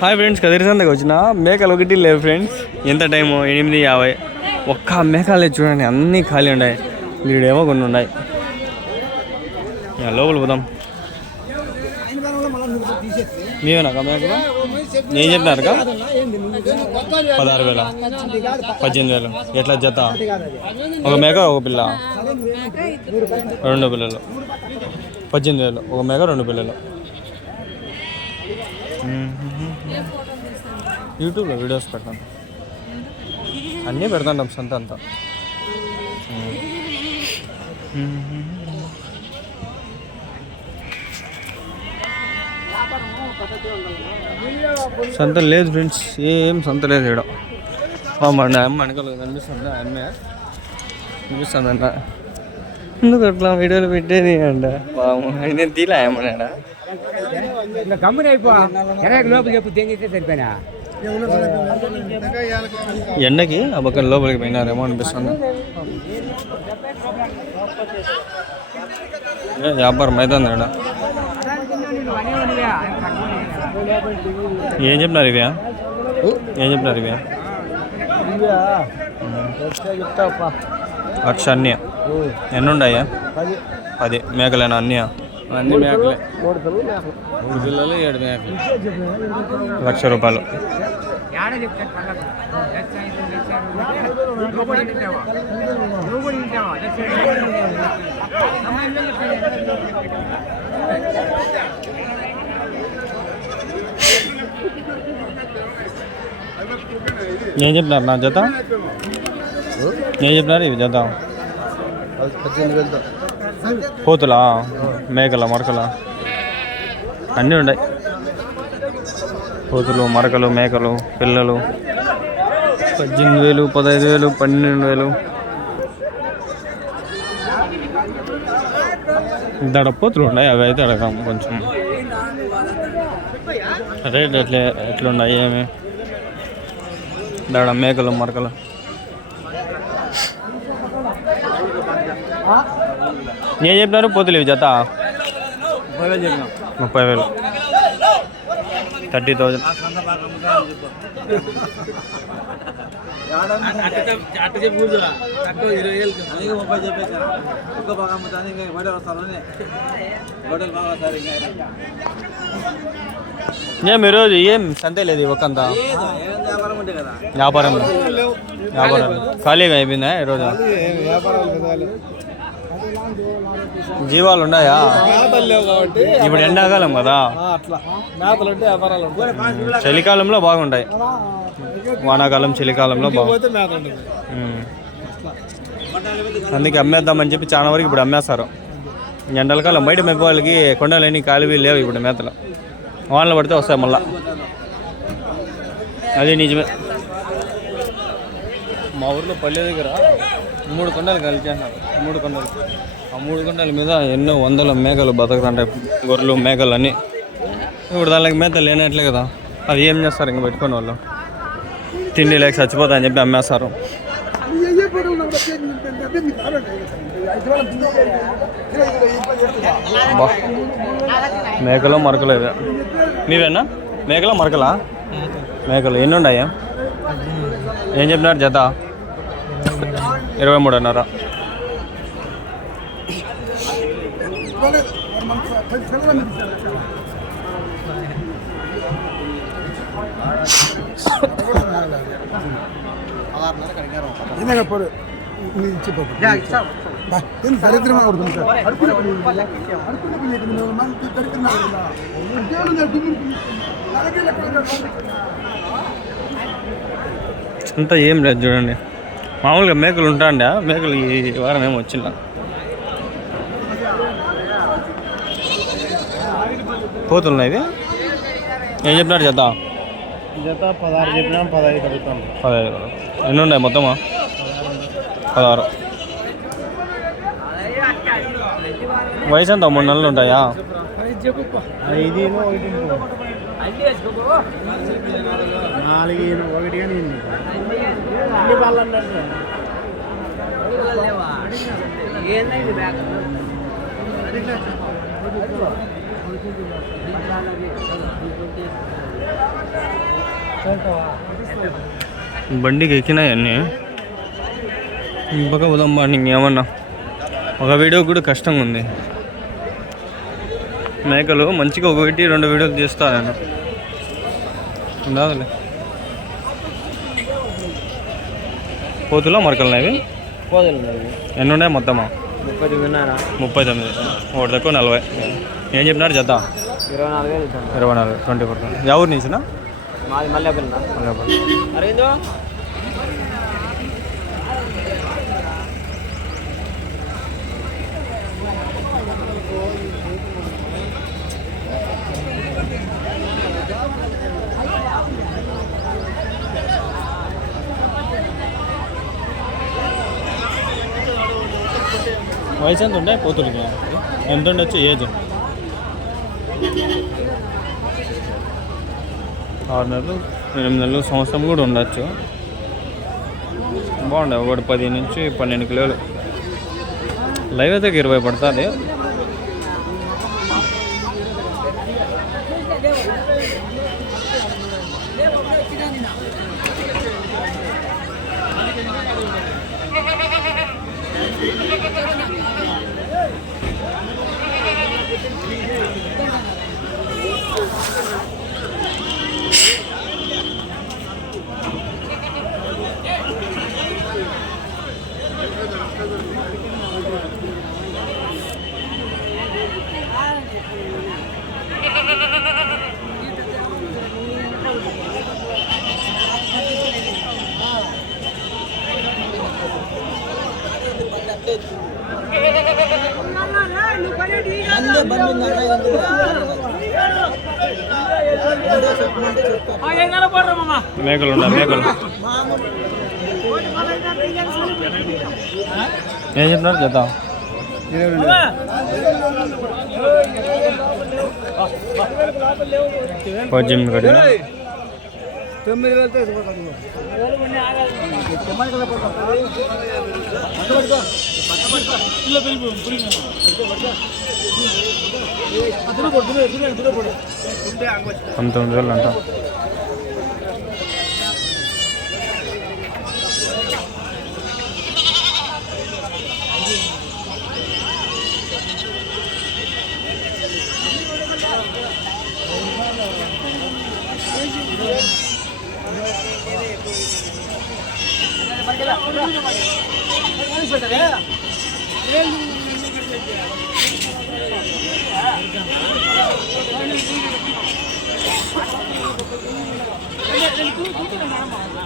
Hi friends, Kadiri సంతకు వచ్చిన మేకలు ఒకటి లేవు ఫ్రెండ్స్. ఎంత టైము 8:50. ఒక్క మేకలే చూడండి, అన్నీ ఖాళీ ఉన్నాయి. వీడేమో కొన్ని ఉన్నాయి. లోపల పోదాం. మీవేనాక మేకలు? ఏం చెప్పినారు? 16,000, 18,000. ఎట్లా జత? ఒక మేక ఒక పిల్ల, 2 పిల్లలు. 18,000 ఒక మేక, 2 పిల్లలు. యూట్యూబ్లో వీడియోస్ పెడతాను, అన్నీ పెడతాం సంత అంతా. సంత లేదు ఫ్రెండ్స్, ఏం సంత లేదు ఇక్కడ. అమ్మ వెనకాల కనిపిస్తుంది, అమ్మే కనిపిస్తుంది అంట. ఎందుకు అట్లా వీడియోలు పెట్టేది అంట. నేను తీలా ఏమన్నాడా గమ్మున అయిపో లోపల చెప్పు తెంగితే సరిపోయినా. ఎండకి ఆ పక్కన లోపలికి పోయినారేమో అనిపిస్తుంది. వ్యాపారం అవుతుంది ఇక్కడ. ఏం చెప్పినారు ఇవ్యా? ఏం చెప్పినారు ఇవ్యా? 1,00,000 అన్నీ. ఎన్ని ఉన్నాయా? 10 మేకలేనా? అన్నీ అన్ని మేకలే. 3 పిల్లలు 7 మేకలు. 1,00,000 రూపాయలు. ఏం చెప్పినారు నా జత? ఏం చెప్పినారు ఇవి జత? 18,000. కోతులా, మేకల, మరకల అన్నీ ఉన్నాయి. కోతులు, మరకలు, మేకలు, పిల్లలు. 18,000, 15,000, 12,000. ఇక్కడ పోతులు ఉన్నాయి, అవి అయితే అడగాం కొంచెం రేట్ ఎట్లున్నాయి ఏమి. ఇక్కడ మేకలు, మరకలు. ఏం చెప్పినారు? పోతులు ఇవి జత 30,000. 30,000. ఏం ఈరోజు ఏం సంతే లేదు ఒకంతా? వ్యాపారం ఖాళీగా అయిపోయిందా ఈరోజు? జీవాలు ఉన్నాయా? ఇప్పుడు ఎండాకాలం కదా, చలికాలంలో బాగుంటాయి. వానాకాలం, చలికాలంలో బాగుంటాయి. అందుకే అమ్మేద్దామని చెప్పి చాలా వరకు ఇప్పుడు అమ్మేస్తారు. ఎండలకాలం బయట మేపే వాళ్ళకి కొండలేని కాలువలు లేవు ఇప్పుడు మేతలు. వానలు పడితే వస్తాయి మళ్ళా. అదే నిజమే. మా ఊర్లో పల్లె దగ్గర 3 కొండలు కలిచేసినారు. 3 కొండలు. ఆ 3 కొండల మీద ఎన్నో వందల మేకలు బతుకుతుంటాయి. గొర్రెలు, మేకలు అన్నీ. ఇప్పుడు దానికి మేత లేనట్లే కదా. అది ఏం చేస్తారు? ఇంక పెట్టుకునే వాళ్ళు తిండి లేక చచ్చిపోతాయని చెప్పి అమ్మేస్తారు. మేకలు, మరకలు ఇవే. మీవేనా మేకలా, మరకలా? మేకలు ఎన్ని ఉన్నాయా? ఏం చెప్పినారు జత? 23.5. అంతా ఏం లేదు చూడండి. మామూలుగా మేకలు ఉంటాండి. మేకలు ఈ వారం ఏమో వచ్చిందా? పోతున్నాయి ఇవి. ఏం చెప్పినారు జత? 16 చెప్పినా 15 కలుగుతాం. 15. ఎన్ని ఉన్నాయి మొత్తమా? 16. వయసు ఎంత? 3 నెలలు ఉంటాయా? 5, 4, 1 కానీ బండికి ఎక్కినాయి అన్నీ. ఇంకొక ఉదమ్మా ఇంకేమన్నా ఒక వీడియో కూడా కష్టంగా ఉంది. మేకలు మంచిగా 1-2 వీడియోలు తీస్తా నేను. ఉండాలి పోతులో మరకలున్నాయి. ఎన్ని ఉన్నాయి మొత్తమా? 39. ఒకటి తక్కువ 40. ఏం చెప్పినారు జత? 24. 24. ఎవరు నుంచినా? వయసు ఎంత ఉంటాయి పోతులకి? ఎంత ఉండొచ్చు ఏజ్? 6 నెలలు 8 నెలలు సంవత్సరం కూడా ఉండొచ్చు. బాగుండే. ఒకటి 10 నుంచి 12 కిలోలు. లైవ్ అయితే 20 పడుతుంది. మేకలు ఉన్నాయి. మేకలు ఏం చెప్పినారు జత? 18 కట్టినా. 9,000 అంట.